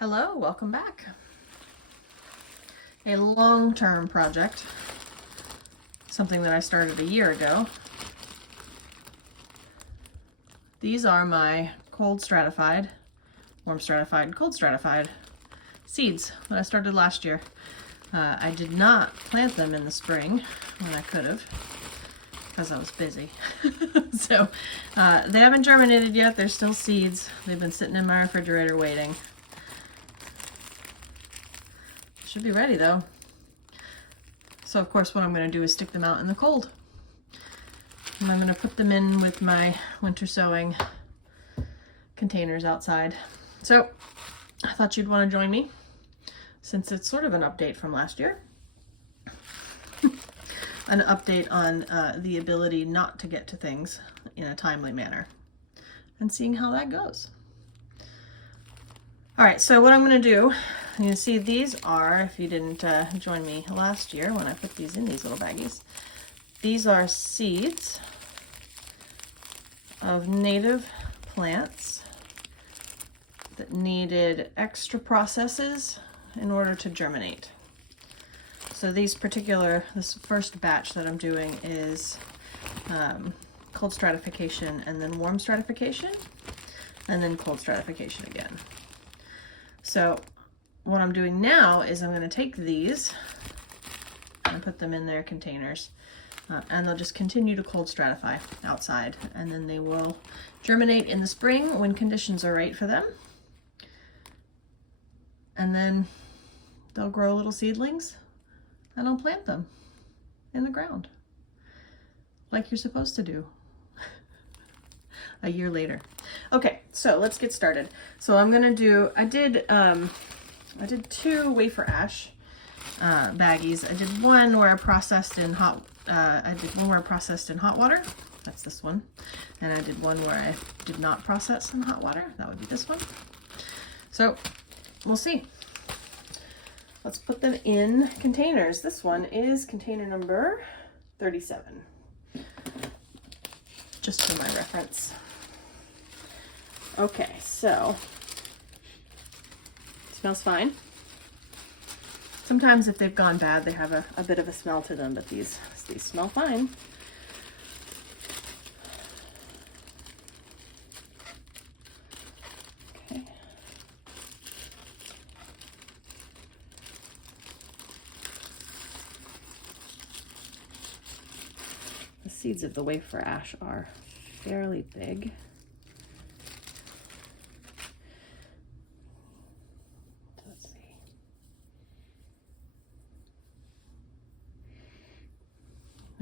Hello, welcome back. A long-term project, something that I started a year ago. These are my cold stratified, warm stratified, cold stratified seeds that I started last year. I did not plant them in the spring when I could have because I was busy. So they haven't germinated yet. They're still seeds. They've been sitting in my refrigerator waiting. Should be ready though. So of course what I'm going to do is stick them out in the cold. And I'm going to put them in with my winter sowing containers outside. So I thought you'd want to join me since it's sort of an update from last year. An update on the ability not to get to things in a timely manner and seeing how that goes. All right, so what I'm going to do, you can see these are, if you didn't join me last year when I put these in these little baggies, these are seeds of native plants that needed extra processes in order to germinate. So this first batch that I'm doing is cold stratification and then warm stratification and then cold stratification again. So what I'm doing now is I'm going to take these and put them in their containers and they'll just continue to cold stratify outside, and then they will germinate in the spring when conditions are right for them, and then they'll grow little seedlings and I'll plant them in the ground like you're supposed to do a year later. Okay, so let's get started. So I'm gonna do, I did 2 wafer ash baggies. I did one where I processed in hot water. That's this one. And I did one where I did not process in hot water. That would be this one. So we'll see. Let's put them in containers. This one is container number 37, just for my reference. Okay, so it smells fine. Sometimes if they've gone bad, they have a bit of a smell to them, but these smell fine. Okay. The seeds of the wafer ash are fairly big.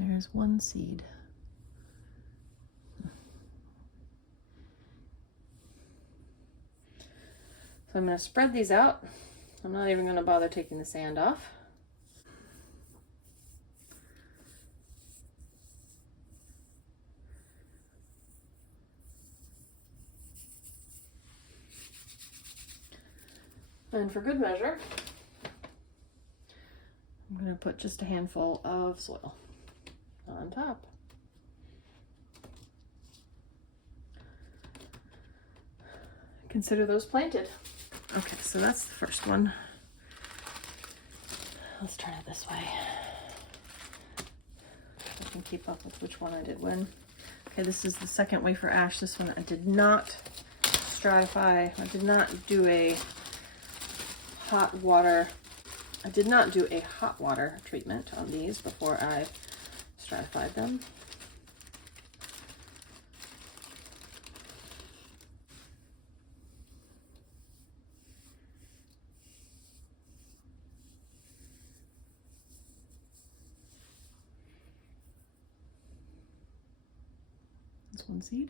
There's one seed. So I'm going to spread these out. I'm not even going to bother taking the sand off. And for good measure, I'm going to put just a handful of soil on top. Consider those planted. Okay, so that's the first one. Let's turn it this way. I can keep up with which one I did when. Okay, this is the second wafer ash. This one I did not stratify. I did not do a hot water treatment on these before I stratified them. That's one seed.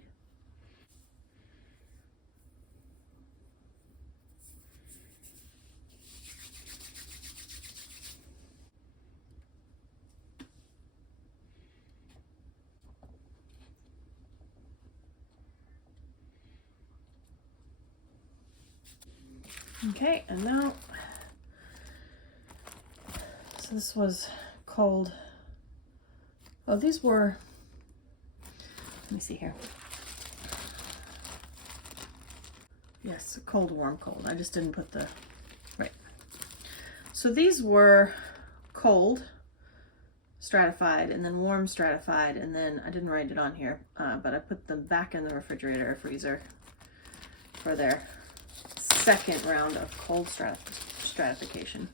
Okay, and now, so this was cold. Oh, these were, let me see here. Yes, cold, warm, cold. I just didn't put the, right. So these were cold stratified and then warm stratified, and then I didn't write it on here, but I put them back in the refrigerator or freezer for their second round of cold stratification.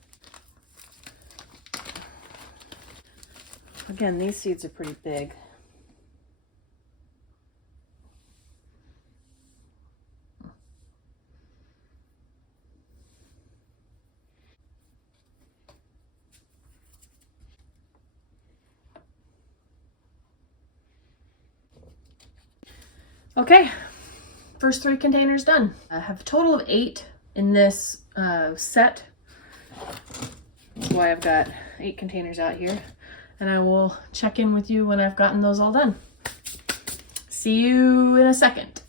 Again, these seeds are pretty big. Okay, first 3 containers done. I have a total of 8 in this set. That's why I've got 8 containers out here. And I will check in with you when I've gotten those all done. See you in a second.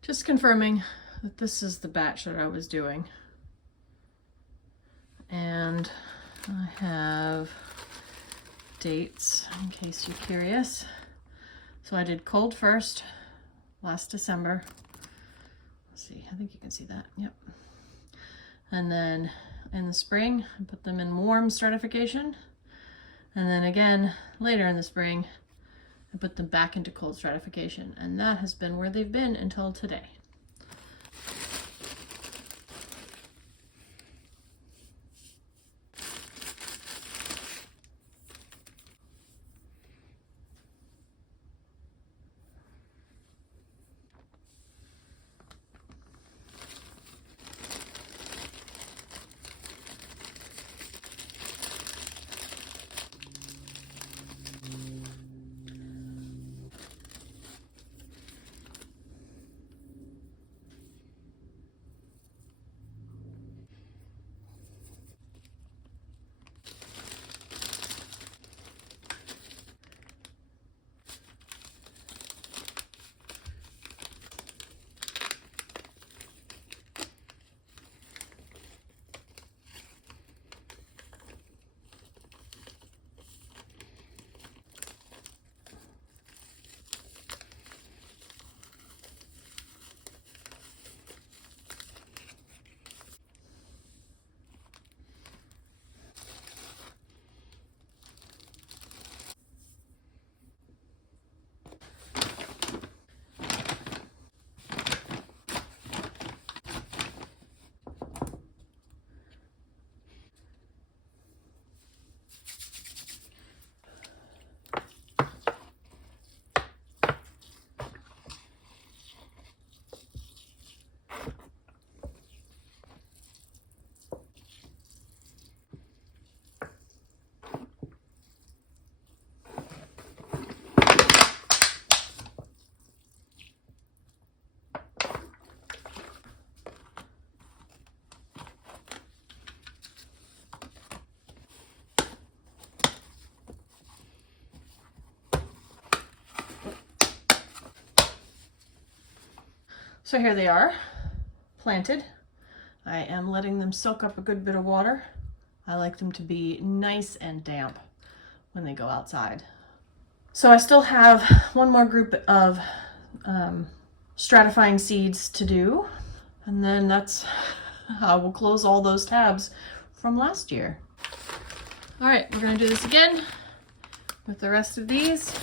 Just confirming that this is the batch that I was doing. And I have dates in case you're curious. So I did cold first last December. Let's see, I think you can see that. Yep. And then in the spring, I put them in warm stratification. And then again, later in the spring, I put them back into cold stratification, and that has been where they've been until today. So here they are, planted. I am letting them soak up a good bit of water. I like them to be nice and damp when they go outside. So I still have one more group of stratifying seeds to do, and then that's how we'll close all those tabs from last year. All right, we're gonna do this again with the rest of these.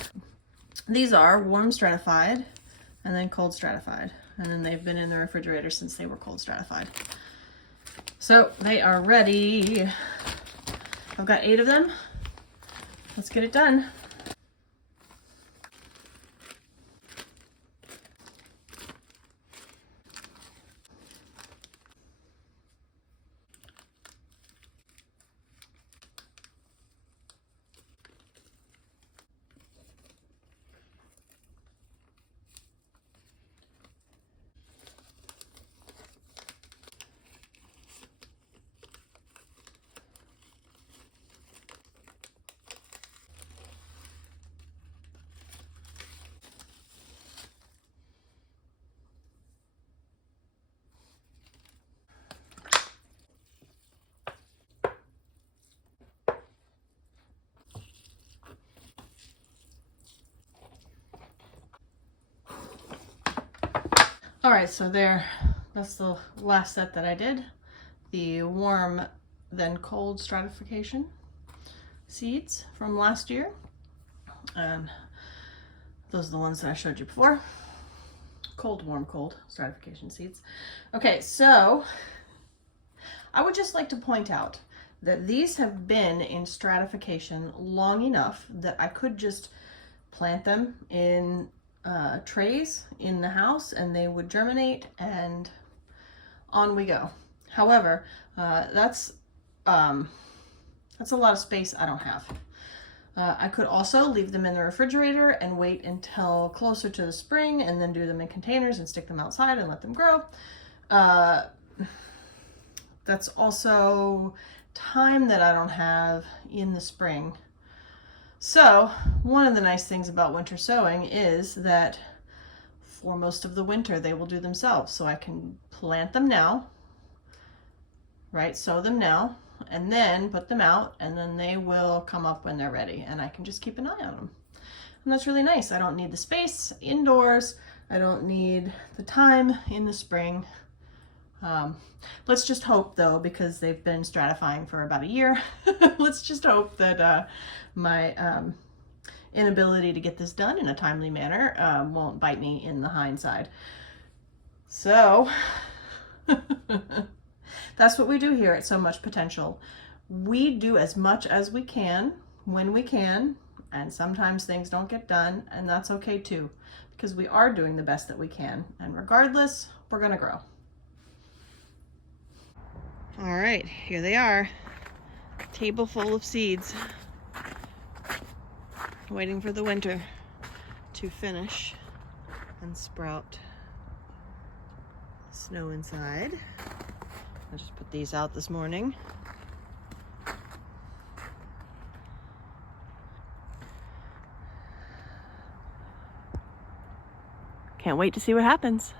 These are warm stratified and then cold stratified. And then they've been in the refrigerator since they were cold stratified. So they are ready. I've got 8 of them. Let's get it done. All right, so that's the last set that I did. The warm then cold stratification seeds from last year. And those are the ones that I showed you before. Cold, warm, cold stratification seeds. Okay, so I would just like to point out that these have been in stratification long enough that I could just plant them in trays in the house and they would germinate and on we go. However, that's a lot of space I don't have. I could also leave them in the refrigerator and wait until closer to the spring and then do them in containers and stick them outside and let them grow. That's also time that I don't have in the spring. So one of the nice things about winter sowing is that for most of the winter they will do themselves. So I can plant them now, right? Sow them now, and then put them out, and then they will come up when they're ready, and I can just keep an eye on them. And that's really nice. I don't need the space indoors. I don't need the time in the spring. Let's just hope, though, because they've been stratifying for about a year, let's just hope that my inability to get this done in a timely manner won't bite me in the hindside. So that's what we do here at So Much Potential. We do as much as we can when we can, and sometimes things don't get done, and that's okay too, because we are doing the best that we can, and regardless, we're gonna grow. All right, here they are, table full of seeds, waiting for the winter to finish and sprout. Snow inside. I just put these out this morning. Can't wait to see what happens.